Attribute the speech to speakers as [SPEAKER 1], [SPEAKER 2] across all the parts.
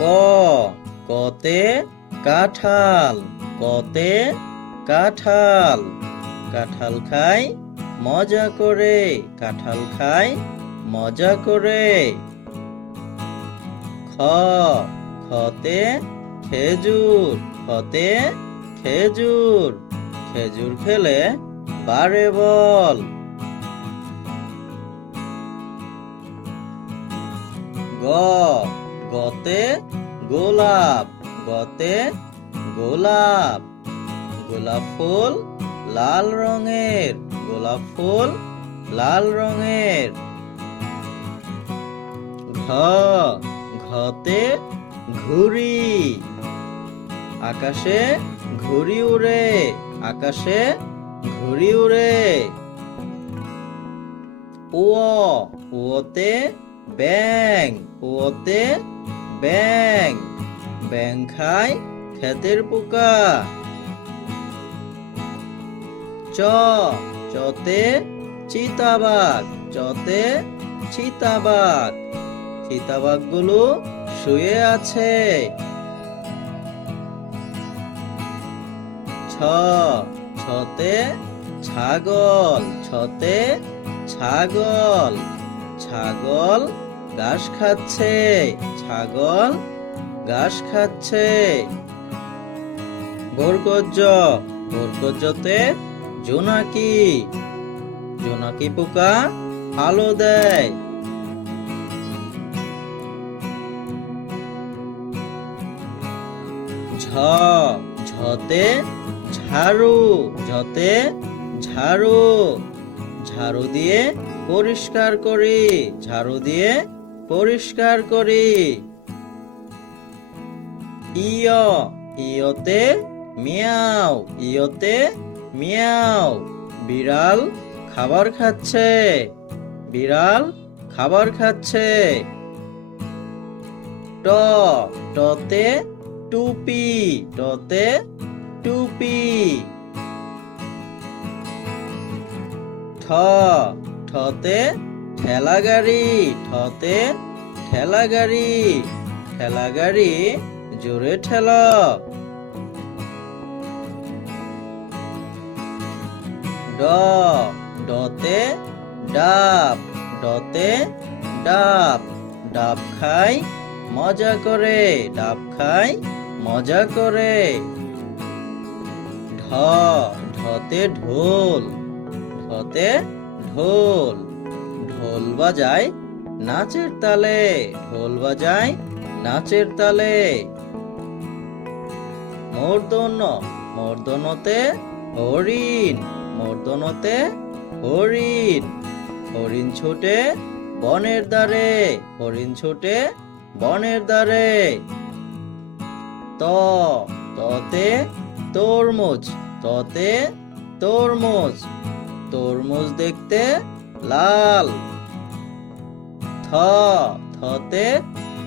[SPEAKER 1] ক কতে কাঁঠাল কতে কাঁঠাল। কাঁঠাল খাই, মজা করে। কাঁঠাল খাই, মজা করে। খ, খতে খেজুর খতে খেজুর। খেজুর খেলে বারে বল। গ গতে গোলাপ গতে গোলাপ। গোলাপ ফুল লাল রঙের, গোলাপ ফুল লাল রঙের। ঘ, ঘতে ঘুড়ি। আকাশে ঘুড়ি উড়ে, আকাশে ঘুড়ি উড়ে। ও ওতে ব্যাং ওতে ব্যাং। ব্যাং খায় ক্ষেতের পোকা। চ, চতে চিতাবাঘ চতে চিতাবাঘ। চিতাবাঘগুলো শুয়ে আছে। ছ, ছতে ছাগল ছতে ছাগল। ছাগল ঘাস খাচ্ছে, ছাগল ঘাস খাচ্ছে। বরকজ্জ, বরকজ্জতে জোনাকি জোনাকি পোকা আলো দেয়। ঝ, ঝতে ঝাড়ু ঝতে ঝাড়ু। ঝাড়ু দিয়ে পরিষ্কার করি, ঝাড়ু দিয়ে পরিষ্কার করি। ইয়, ইয়তে মিয়াও ইয়তে মিয়াও। বিড়াল খাবার খাচ্ছে, বিড়াল খাবার খাচ্ছে। ট, টতে টুপি টতে টুপি। ঠ, ঠতে ঠেলা গাড়ি ঠতে ঠেলা গাড়ি ঠেলা গাড়ি জোরে ঠেলা। ড, ডতে ডাব ডতে ডাব ডাব খাই, মজা করে, ডাব খাই, মজা করে। ঢ, ঢতে ঢোল ঢতে ঢোল। ঢোল বাজায় নাচের তালে, ঢোল বাজায় নাচের তালে। মর্দন মর্দনতে হরিণ মর্দনতে হরিণ। হরিণ ছোটে বনের দ্বারে, হরিণ ছোটে বনের দ্বারে। ত, ততে তরমুজ ততে তরমুজ। তরমুজ দেখতে লাল। থ, থতে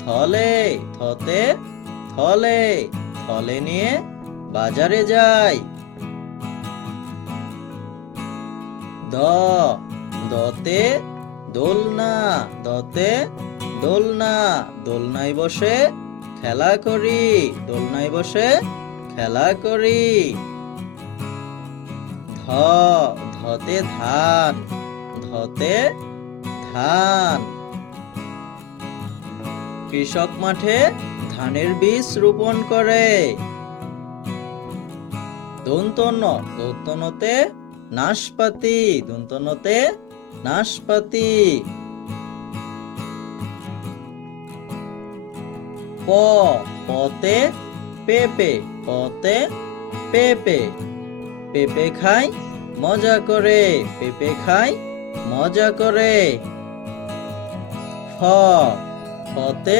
[SPEAKER 1] থলে থতে থলে থলে নিয়ে বাজারে যাই। দ, দতে দোলনা দতে দোলনা, দোলনায় বসে খেলা করি, দোলনায় বসে খেলা করি। ধ, ধতে ধান ধতে ধান। কৃষক মাঠে ধানের বীজ রোপণ করে। দন্তন্য দন্তনতে নাশপাতি দন্তনতে নাশপাতি। প, পতে পেঁপে পতে পেঁপে। পেঁপে খাই, মজা করে। পেঁপে খাই, মজা করে। ফ ফতে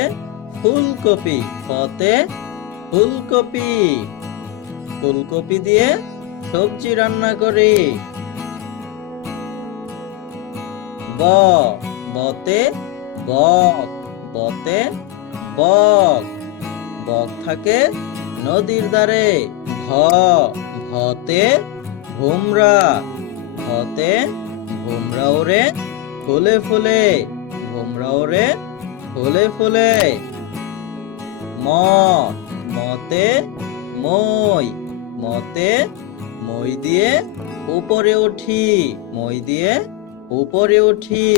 [SPEAKER 1] ফুলকপি ফতে ফুলকপি। ফুলকপি দিয়ে সবজি রান্না করি। ব, বতে বক বতে বক। বক থাকে নদীর ধারে ভ ভতে ভুমরা। ভতে ভুমরা ওরে ফুলে ফুলে, ভুমরা ওরে ফুলে ফুলে। ম মতে মই মতে মই দিয়ে উপরে উঠি মই দিয়ে উপরে উঠি।